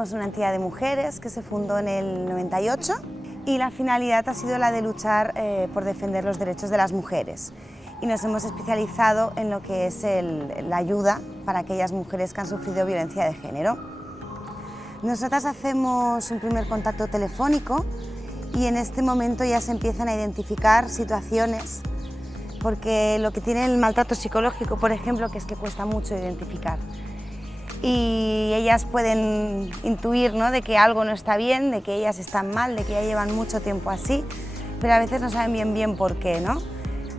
somos una entidad de mujeres que se fundó en el 98 y la finalidad ha sido la de luchar por defender los derechos de las mujeres. Y nos hemos especializado en lo que es la ayuda para aquellas mujeres que han sufrido violencia de género. Nosotras hacemos un primer contacto telefónico y en este momento ya se empiezan a identificar situaciones, porque lo que tiene el maltrato psicológico, por ejemplo, que es que cuesta mucho identificar. Y ellas pueden intuir, ¿no?, de que algo no está bien, de que ellas están mal, de que ya llevan mucho tiempo así, pero a veces no saben bien por qué, ¿no?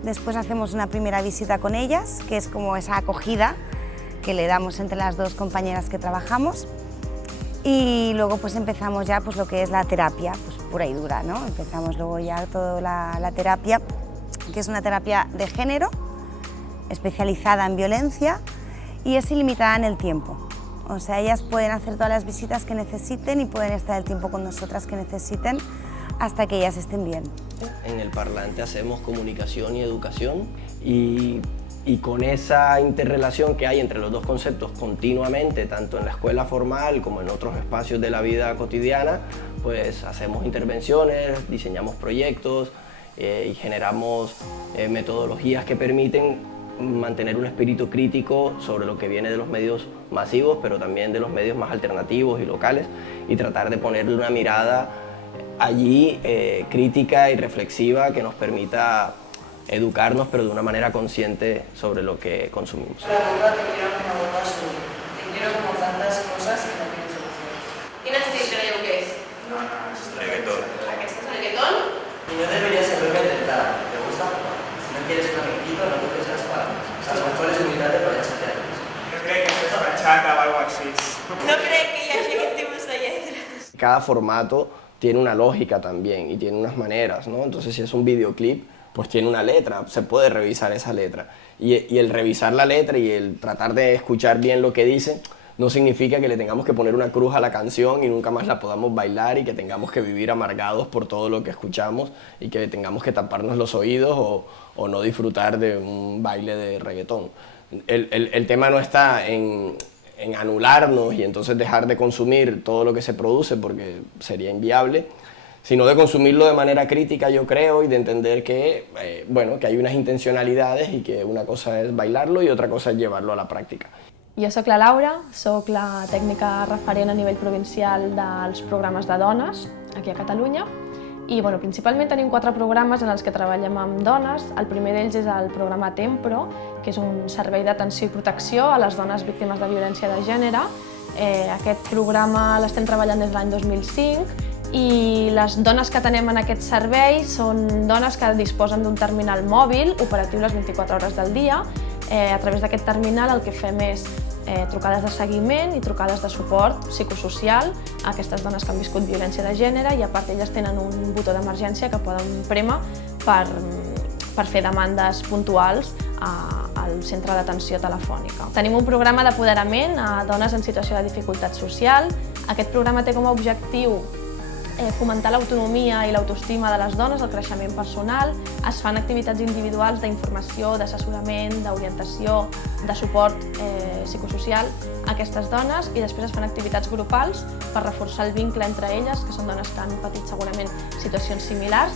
Después hacemos una primera visita con ellas, que es como esa acogida que le damos entre las dos compañeras que trabajamos, y luego pues empezamos ya pues lo que es la terapia, pues pura y dura, ¿no? Empezamos luego ya toda la terapia, que es una terapia de género, especializada en violencia y es ilimitada en el tiempo. O sea, ellas pueden hacer todas las visitas que necesiten y pueden estar el tiempo con nosotras que necesiten hasta que ellas estén bien. En el Parlante hacemos comunicación y educación y con esa interrelación que hay entre los dos conceptos continuamente, tanto en la escuela formal como en otros espacios de la vida cotidiana, pues hacemos intervenciones, diseñamos proyectos y generamos metodologías que permiten mantener un espíritu crítico sobre lo que viene de los medios masivos, pero también de los medios más alternativos y locales, y tratar de ponerle una mirada allí crítica y reflexiva que nos permita educarnos, pero de una manera consciente sobre lo que consumimos. La bomba te quiero una bomba azul. Te quiero como tantas cosas que no tienen solución. ¿Quién has dicho yo qué es? No, es reggaetón. ¿Aquest és reggaetón? Y no debería ser lo que intentar. ¿Te gusta? Si no quieres un amiguito, no toques las palmas. A lo mejor es humildad para enseñarles. No crec que això és bachata o algo així. No crec que hi hagi aquest tipus de lletres. Cada formato tiene una lógica también y tiene unas maneras, ¿no? Entonces, si es un videoclip, pues tiene una letra, se puede revisar esa letra. Y el revisar la letra y el tratar de escuchar bien lo que dice no significa que le tengamos que poner una cruz a la canción y nunca más la podamos bailar y que tengamos que vivir amargados por todo lo que escuchamos y que tengamos que taparnos los oídos o no disfrutar de un baile de reggaetón. El tema no está en anularnos y entonces dejar de consumir todo lo que se produce porque sería inviable, sino de consumirlo de manera crítica, yo creo, y de entender que, bueno, que hay unas intencionalidades y que una cosa es bailarlo y otra cosa es llevarlo a la práctica. Jo soc la Laura, soc la tècnica referent a nivell provincial dels programes de dones aquí a Catalunya i principalment tenim 4 programes en els que treballem amb dones. El primer d'ells és el programa Tempro, que és un servei d'atenció i protecció a les dones víctimes de violència de gènere. Aquest programa l'estem treballant des de l'any 2005 i les dones que atenem en aquest servei són dones que disposen d'un terminal mòbil operatiu les 24 hores del dia. A través d'aquest terminal el que fem és trucades de seguiment i trucades de suport psicosocial a aquestes dones que han viscut violència de gènere i a part elles tenen un botó d'emergència que poden prémer per fer demandes puntuals al centre d'atenció telefònica. Tenim un programa d'apoderament a dones en situació de dificultat social. Aquest programa té com a objectiu fomentar l'autonomia i l'autoestima de les dones, el creixement personal. Es fan activitats individuals d'informació, d'assessorament, d'orientació, de suport psicosocial a aquestes dones i després es fan activitats grupals per reforçar el vincle entre elles, que són dones que han patit segurament situacions similars.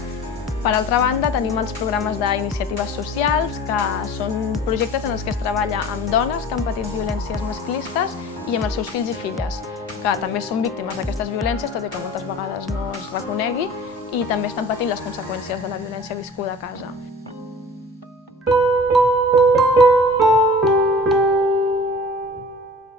Per altra banda, tenim els programes d'iniciatives socials, que són projectes en els que es treballa amb dones que han patit violències masclistes i amb els seus fills i filles, que també són víctimes d'aquestes violències, tot i que moltes vegades no es reconegui, i també estan patint les conseqüències de la violència viscuda a casa.